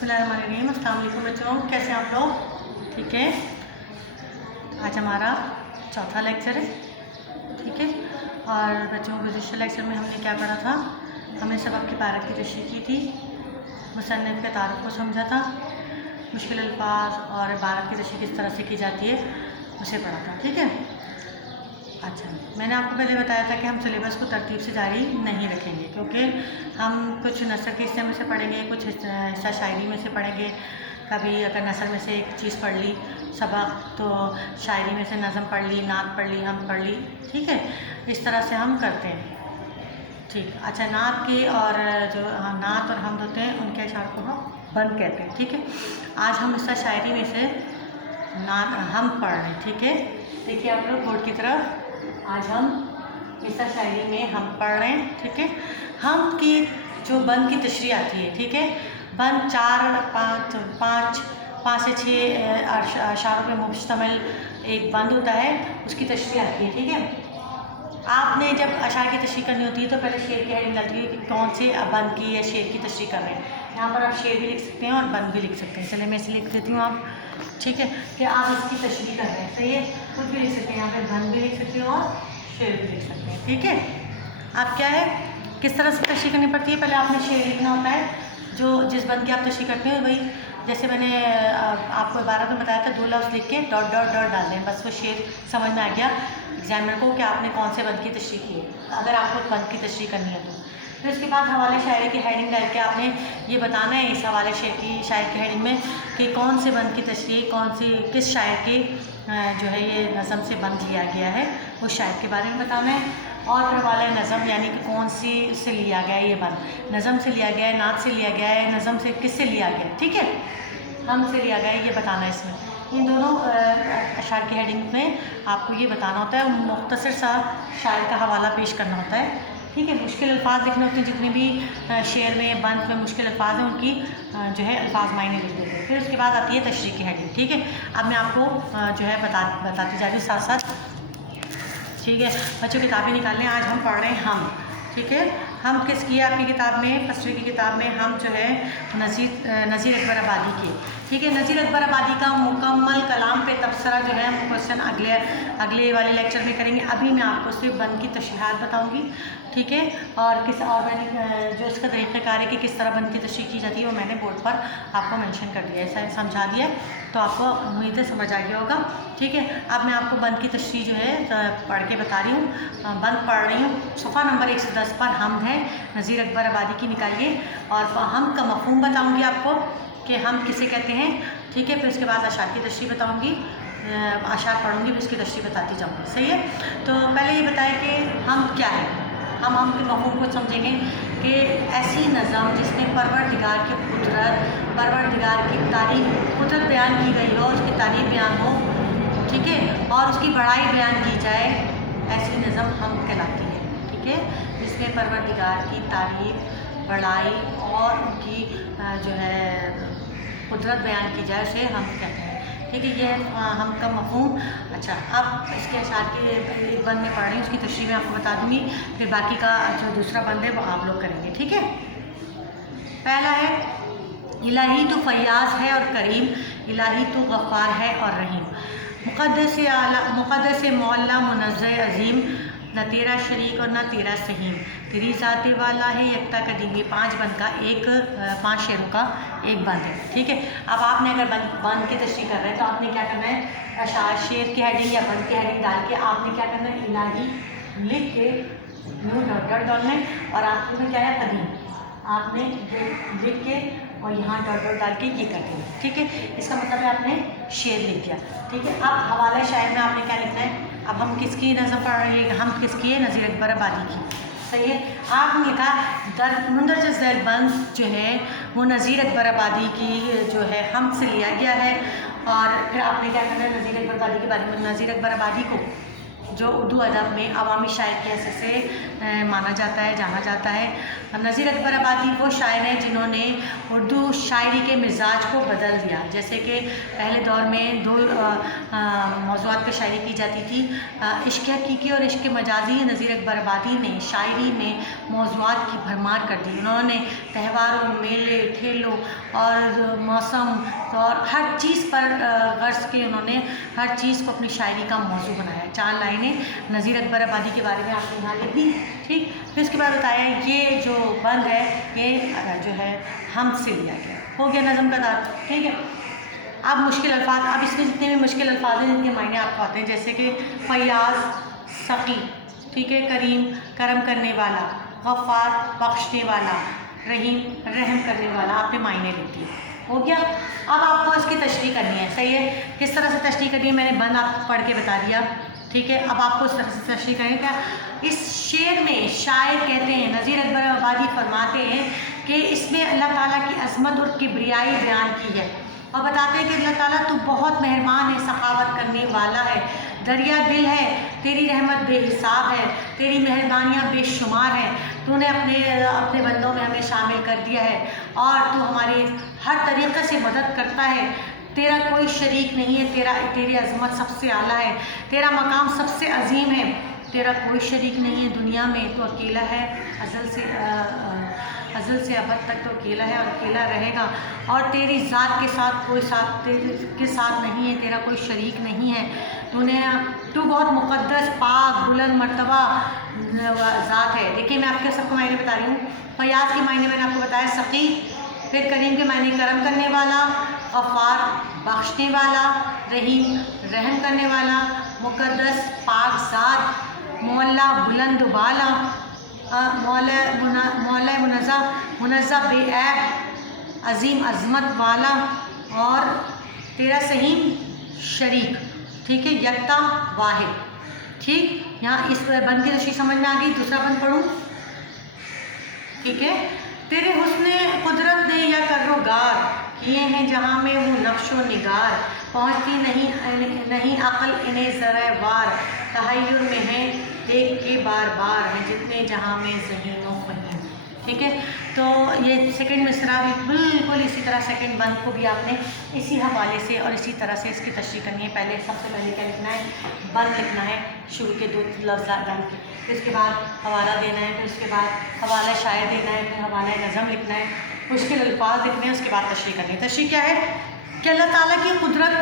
बिस्मिल्लाहिर्रहमानिर्रहीम। अस्सलाम वालेकुम बच्चों, कैसे आप लोग? ठीक है, आज हमारा चौथा लेक्चर है। ठीक है, और बच्चों गुज़िश्ता लेक्चर में हमने क्या पढ़ा था? हमने सबक की पारक की तशरीह की थी, मुसन्निफ़ के तारुफ़ को समझा था, मुश्किल अल्फाज और इबारत की तशरीह किस तरह से की जाती है उसे पढ़ा था। ठीक है, अच्छा, मैंने आपको पहले बताया था कि हम सिलेबस को तरतीब से जारी नहीं रखेंगे, क्योंकि हम कुछ नसर के हिस्से में से पढ़ेंगे, कुछ हिस्सा शायरी में से पढ़ेंगे। कभी अगर नसर में से एक चीज़ पढ़ ली सबक, तो शायरी में से नज़म पढ़ ली, नात पढ़ ली, हम पढ़ ली। ठीक है, इस तरह से हम करते हैं। ठीक, अच्छा, नात के और जो नात और हमद होते हैं उनके अशार को हम बंद कहते हैं। ठीक है, आज हम हिस्सा शायरी में से हम पढ़ रहे हैं। ठीक है, देखिए आप लोग बोर्ड की तरफ, आज हम हिस्सा शायरी में हम पढ़ रहे हैं। ठीक है, हम की जो बंद की तशरीह आती है, ठीक है, बंद 5 से 6 अशारों पे मुश्तमिल एक बंद होता है, उसकी तशरीह आती है। ठीक है, आपने जब अशार की तशरीह करनी होती है तो पहले शेर की हेडिंग डालती है कि कौन से बंद की या शेर की तशरीह कर रहे हैं। यहाँ पर आप शेर भी लिख सकते हैं और बंद भी लिख सकते हैं। चलिए मैं इसे लिख देती हूँ आप, ठीक है, कि आप इसकी तशरीह कर रहे हैं। सही है, कुछ भी लिख सकते हैं, यहाँ पे बंद भी लिख सकते हैं और शेर भी लिख सकते हैं। ठीक है, आप क्या है, किस तरह से तशरीह करनी पड़ती है? पहले आपने शेर लिखना होता है, जो जिस बंद की आप तशरीह करते हैं वही, जैसे मैंने आपको इबारत में बताया था, 2 लफ्ज़ लिख के डॉट डॉट डॉट डाल दें, बस वो शेर समझ में आ गया एग्जामिनर को कि आपने कौन से बंद की तशरीह की है, अगर आपको बंद की तशरीह करनी है तो। फिर उसके बाद हवाले शायरी की हेडिंग डाल के आपने ये बताना है इस हवाले शायर की हेडिंग में कि कौन से बंद की तशरीह, कौन सी किस शायर की जो है ये नज़म से बंद लिया गया है, उस शायर के बारे में बताना है। और फिर हवाला नज़म, यानी कि कौन सी से लिया गया है ये बंद, नज़म से लिया गया है, नात से लिया गया है, नज़म से किससे लिया गया है, ठीक है, हम से लिया गया है, ये बताना है इसमें। इन दोनों अशार की हेडिंग में आपको ये बताना होता है, मुख्तसर सा शायर का हवाला पेश करना होता है। ठीक है, मुश्किल अल्फाज लिखने होते हैं, जितने भी शेर में बंद में मुश्किल अल्फाज हैं उनकी जो है अल्फाज मायने लिख देते हैं। फिर उसके बाद आती है तशरीह की हेडिंग। ठीक है, अब मैं आपको जो है बताती जा रही हूँ साथ साथ। ठीक है बच्चों, किताबें निकाल लें, आज हम पढ़ रहे हैं हम। ठीक है, हम किसकी है आपकी किताब में, फर्स्ट की किताब में हम जो है नज़ीर अकबर आबादी की। ठीक है, नज़ीर अकबर आबादी का मुकम्मल कलाम पे तबसरा जो है हम क्वेश्चन अगले वाले लेक्चर में करेंगे। अभी मैं आपको सिर्फ बंद की तशरीहात बताऊंगी। ठीक है, और मैंने जो इसका तरीक़ाकार है कि किस तरह बंद की तशरीह की जाती है वो मैंने बोर्ड पर आपको मेंशन कर दिया है, ऐसा समझा दिया है, तो आपको उम्मीद है समझ आ गया होगा। ठीक है, अब मैं आपको बंद की तशरीह जो है पढ़ के बता रही हूँ, बंद पढ़ रही हूँ। सफ़ा नंबर 110 पर हम है नज़ीर अकबर आबादी की, निकालिए। और हम का मफ़हूम बताऊँगी आपको कि हम किसे कहते हैं। ठीक है, फिर उसके बाद अशार की तशरीह बताऊँगी, अशार पढ़ूँगी, फिर उसकी तशरीह बताती जाऊँगी। सही है, तो पहले ये बताएं कि हम क्या है। हम के मफ़हूम को समझेंगे कि ऐसी नज़म जिसमें परवरदिगार की कुदरत, परवरदिगार की तारीफ़, कुदरत बयान की गई हो, उसकी तारीफ़ बयान हो, ठीक है, और उसकी बड़ाई बयान की जाए, ऐसी नज़म हम कहलाती है। ठीक है, जिसमें परवरदिगार की तारीफ़, बड़ाई और उनकी जो है कुदरत बयान की जाए, उसे हम कहते हैं। ठीक है, ये हम का मफ़हूम। अच्छा, अब इसके अशार के एक बंद में पढ़ रही हूँ, उसकी तशरीह मैं आपको बता दूँगी, फिर बाकी का जो दूसरा बंद है वो आप लोग करेंगे। ठीक है, पहला है, इलाही तो फ़याज़ है और करीम, इलाही तो गफ़ार है और रहीम, मुक़द्दस मौला मुनज़्ज़ह अज़ीम, न तेरा शरीक और न तेरा सहीम, तेरी ज़ाते वाला है यकता कदीम। ये 5 बंद का 5 शेरों का एक बंद है। ठीक है, अब आपने अगर बंद की तशरीह कर रहे हैं तो आपने क्या करना है, अशार शेर की हेडिंग या बंद की हेडिंग डाल के आपने क्या करना है, इलाही लिख के न्यू डॉट डॉट डालना है, और आपके में क्या है, कदीम, आपने लिख के और यहाँ डॉट डॉट डाल के ये कर देंगे। ठीक है, इसका मतलब है आपने शेर लिख दिया। ठीक है, अब हवाला शायर में आपने क्या लिखना है, अब हम किसकी नज़म पढ़ रहे हैं, हम किसकी है, नज़ीर अकबर आबादी की। सही है, आपने कहा मुंदरज ज़ैल बंद जो है वो नज़ीर अकबर आबादी की जो है हम से लिया गया है, और फिर आपने क्या करना है, नज़ीर अकबर आबादी के बारे में, नज़ीर अकबर आबादी को जो उर्दू अदब में अवामी शायर के हैसियत से माना जाता है, जाना जाता है। नज़ीर अकबर आबादी वो शायर हैं जिन्होंने उर्दू शायरी के मिजाज को बदल दिया। जैसे कि पहले दौर में दो मौज़ूआत पे शायरी की जाती थी, इश्क हकीकी और इश्क मजाजी। नज़ीर अकबर आबादी ने शायरी में मौज़ूआत की भरमार कर दी। उन्होंने त्योहारों, मेले, ठेलों और मौसम और हर चीज़ पर गर्ज के उन्होंने हर चीज़ को अपनी शायरी का मौजू बनाया। 4 लाइनें नज़ीर अकबर आबादी के बारे में आपने यहाँ लिख दी, ठीक। फिर उसके बाद बताया ये जो बंद है ये जो है हमसे लिया गया। हो गया नज़म का तारुफ, ठीक है। अब मुश्किल अल्फाज, अब इसमें जितने भी मुश्किल अल्फाज हैं जिनके मायने आपको आते हैं, जैसे कि फयाज, सकी, ठीक है, करीम, करम करने वाला, गफ़ार, बख्शने वाला, रहीम, रहम करने वाला, आपने मायने लिख दिए। हो गया। अब आपको इसकी तशरीह करनी है, सही है। किस तरह से तशरीह करनी है मैंने बंद आपको पढ़ के बता दिया, ठीक है। अब आपको इस तरह से तशरीह करें क्या। इस शेर में शायर कहते हैं, नज़ीर अकबर आबादी फरमाते हैं कि इसमें अल्लाह ताला की अज़मत और किब्रियाई बयान की है और बताते हैं कि अल्लाह ताला तू बहुत मेहरबान है, सखावत करने वाला है, दरिया दिल है, तेरी रहमत बेहिसाब है, तेरी मेहरबानियाँ बेशुमार हैं, तूने अपने बंदों में हमें शामिल कर दिया है और तू हमारी हर तरीक़े से मदद करता है। तेरा कोई शरीक नहीं है, तेरी अज़मत सबसे आला है, तेरा मकाम सबसे अजीम है, तेरा कोई शरीक नहीं है दुनिया में, तो अकेला है अज़ल से अबद तक तो अकेला है और अकेला रहेगा। और तेरी ज़ात के साथ कोई के साथ नहीं है, तेरा कोई शरीक नहीं है। तू बहुत मुक़द्दस, पाक, बुलंद मर्तबा ज़ात है। देखिए मैं आपके सबको मायने बता रही हूँ। फयाज़ के मायने मैंने आपको बताया सक़ी, फिर करीम के मायने करम करने वाला, गफ़ार बख्शने वाला, रहीम रहम करने वाला, मुक़द्दस पाक ज़ात, मौला बुलंद वाला, मौला मुनज़्ज़ा बेऐब, अज़ीम अज़मत वाला और तेरा सही शरीक, ठीक है, यकता वाहिद, ठीक। यहाँ इस बंद की तशरीह समझ में आ गई। दूसरा बंद पढ़ूँ, ठीक है। तेरे हुस्ने कुदरत ने या करोगार किए हैं जहाँ में वो नक्शो निगार, पहुँचती नहीं अक़ल इन्हें ज़रा वार, तहय्युर में है देख के बार बार है जितने जहाँ में ज़हीनो फ़हीम, ठीक है। तो ये सेकंड मिसरा भी बिल्कुल इसी तरह सेकंड बंद को भी आपने इसी हवाले से और इसी तरह से इसकी तशरीह करनी है। पहले सबसे पहले क्या लिखना है, बंद लिखना है, शुरू के 2 लफ्ज़ बंद के, फिर उसके बाद हवाला देना है, फिर उसके बाद हवाला शायर देना है, फिर हवाला नज़म लिखना है, मुश्किल अल्फाज लिखने हैं, उसके बाद तशरीह करनी है। तशरीह क्या है कि अल्लाह ताला की कुदरत,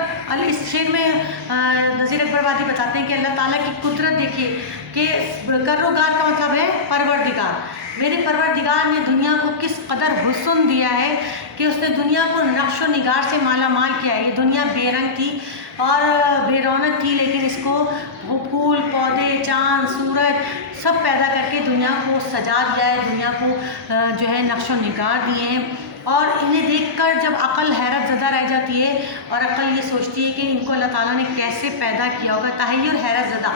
इस शेर में नज़ीर अकबर आबादी बताते हैं कि अल्लाह ताला की कुदरत देखिए कि करोगार का मतलब है परवरदिगार। मेरे परवरदिगार ने दुनिया को किस कदर हुस्न दिया है कि उसने दुनिया को नक्शो निगार से माला माल किया है। ये दुनिया बेरंग थी और बेरौनक थी, लेकिन इसको फूल पौधे, चाँद, सूरज सब पैदा करके दुनिया को सजा दिया है, दुनिया को जो है नक्शो निगार दिए हैं। और इन्हें देखकर जब अक़ल हैरत ज़दा रह जाती है और अक़ल ये सोचती है कि इनको अल्लाह ताला ने कैसे पैदा किया होगा, तहय्युर हैरत ज़दा।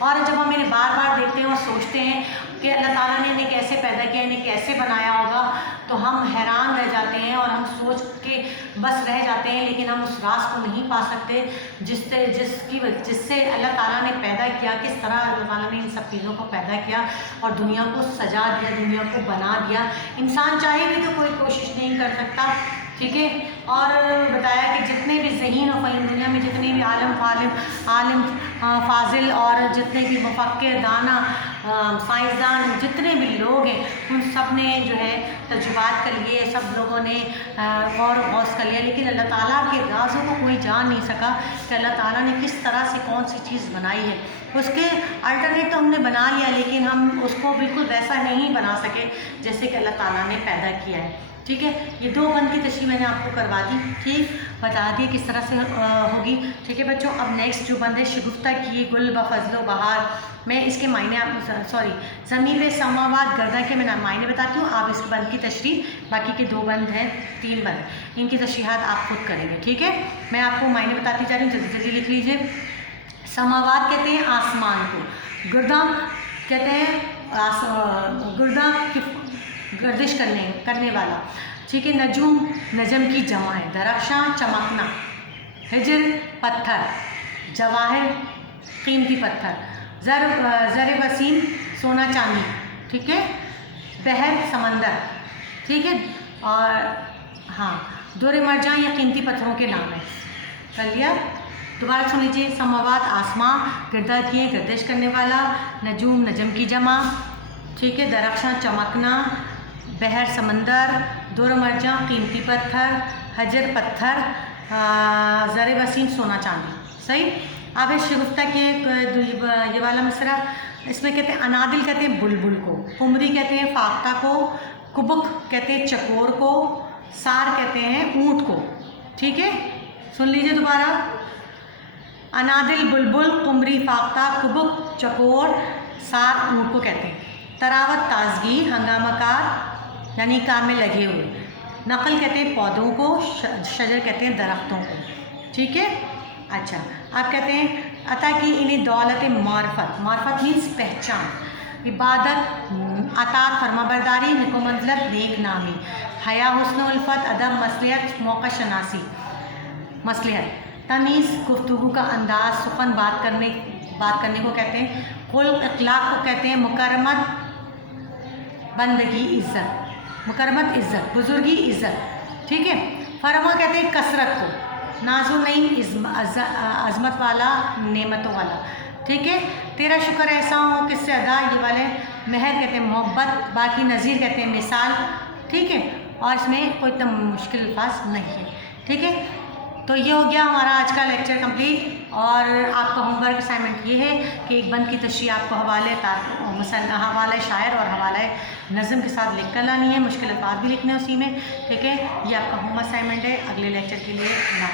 और जब हम इन्हें बार बार देखते हैं और सोचते हैं कि अल्लाह ताला ने इन्हें कैसे पैदा किया, इन्हें कैसे बनाया होगा, तो हम हैरान रह जाते हैं और हम सोच के बस रह जाते हैं, लेकिन हम उस राज को नहीं पा सकते जिससे अल्लाह ताला ने पैदा किया, किस तरह अल्लाह ताला ने इन सब चीज़ों को पैदा किया और दुनिया को सजा दिया, दुनिया को बना दिया। इंसान चाहे भी तो कोई कोशिश नहीं कर सकता, ठीक है। और बताया कि जितने भी ज़हीन और फ़हीम दुनिया में जितने भी आलिम फाजिल और जितने भी मुफक्किर, दाना, साइंसदान, जितने भी लोग हैं, उन सब ने जो है तजुबात कर लिए, सब लोगों ने गौर गौस कर लिया, लेकिन अल्लाह ताला के राज़ों को कोई जान नहीं सका कि अल्लाह ताला ने किस तरह से कौन सी चीज़ बनाई है। उसके अल्टरनेट तो हमने बना लिया, लेकिन हम उसको बिल्कुल वैसा नहीं बना सके जैसे कि अल्लाह ताला ने पैदा किया है, ठीक है। ये 2 बंद की तशरीह मैंने आपको करवा दी, ठीक, बता दिए किस तरह से होगी, ठीक है बच्चों। अब नेक्स्ट जो बंद है, शिगुफ्ता किए गुल बफजलो बहार, मैं इसके मायने आपको ज़मीन समावात गर्दा के मैं मायने बताती हूँ, आप इस बंद की तशरीह, बाकी के 2 बंद हैं, 3 बंद, इनकी तशरीहात आप खुद करेंगे, ठीक है। मैं आपको मायने बताती जा रही हूँ, जल्दी जल्दी लिख लीजिए। समावात कहते हैं आसमान को, गर्दा कहते हैं गर्दा की गर्दिश करने वाला, ठीक है। नजूम नजम की जमा है, दरख्शां चमकना, हिजर पत्थर, जवाहिर कीमती पत्थर, ज़र वसीम सोना चांदी, ठीक है, बहर समंदर, ठीक है, और हाँ दोरे मरजां या कीमती पत्थरों के नाम है। कर लिया? दोबारा सुन लीजिए। समावात आसमां, गिरदा किए गर्दिश करने वाला, नजूम नजम की जमा, ठीक है, दरख्शां चमकना, बहर समंदर, दोर मरजां कीमती पत्थर, हजर पत्थर, ज़र वसीम सोना चांदी। सही। अब है शगुफ्ता के ये वाला मिसरा, इसमें कहते हैं अनादिल कहते हैं बुलबुल को, कुमरी कहते हैं फाख्ता को, कुबुक कहते हैं चकोर को, सार कहते हैं ऊँट को, ठीक है। सुन लीजिए दोबारा। अनादिल बुलबुल, कुमरी फाख्ता, कुबुक चकोर, सार ऊँट को कहते हैं। तरावत ताजगी, हंगामाकार यानी काम में लगे हुए। नकल कहते हैं पौधों को, शजर कहते हैं दरख्तों को, ठीक है। अच्छा, आप कहते हैं अता की इन्हें दौलत मार्फत, मार्फत मीन्स पहचान, इबादत, अतात फरमाबरदारी, निको मंजलत नेक नामी, हया हुस्न उल्फत, अदब मसलियत मौका शनासी, मसलियत, तमीज़ गुफ्तगू का अंदाज, सुखन बात करने को कहते हैं, खुल्क अखलाक को कहते हैं, मुकरमत बंदगी इज़्ज़त, मुकरमत इज़्ज़त, बुजुर्गी इज़्ज़त, ठीक है। फरमा कहते हैं कसरत को, नाजो नईम अज़मत वाला, नेमतों वाला, ठीक है। तेरा शुक्र ऐसा हो किससे अदा, ये वाले महर कहते हैं मोहब्बत, बाकी नज़ीर कहते हैं मिसाल, ठीक है। और इसमें कोई इतना मुश्किल अल्फाज नहीं है, ठीक है। तो ये हो गया हमारा आज का लेक्चर कंप्लीट। और आपका होमवर्क असाइनमेंट ये है कि एक बंद की तशरीह आपको हवाला शायर और हवाला नज़म के साथ लिख कर लानी है, मुश्किल अल्फाज भी लिखने हैं उसी में, ठीक है। ये आपका होम असाइनमेंट है। अगले लेक्चर के लिए ना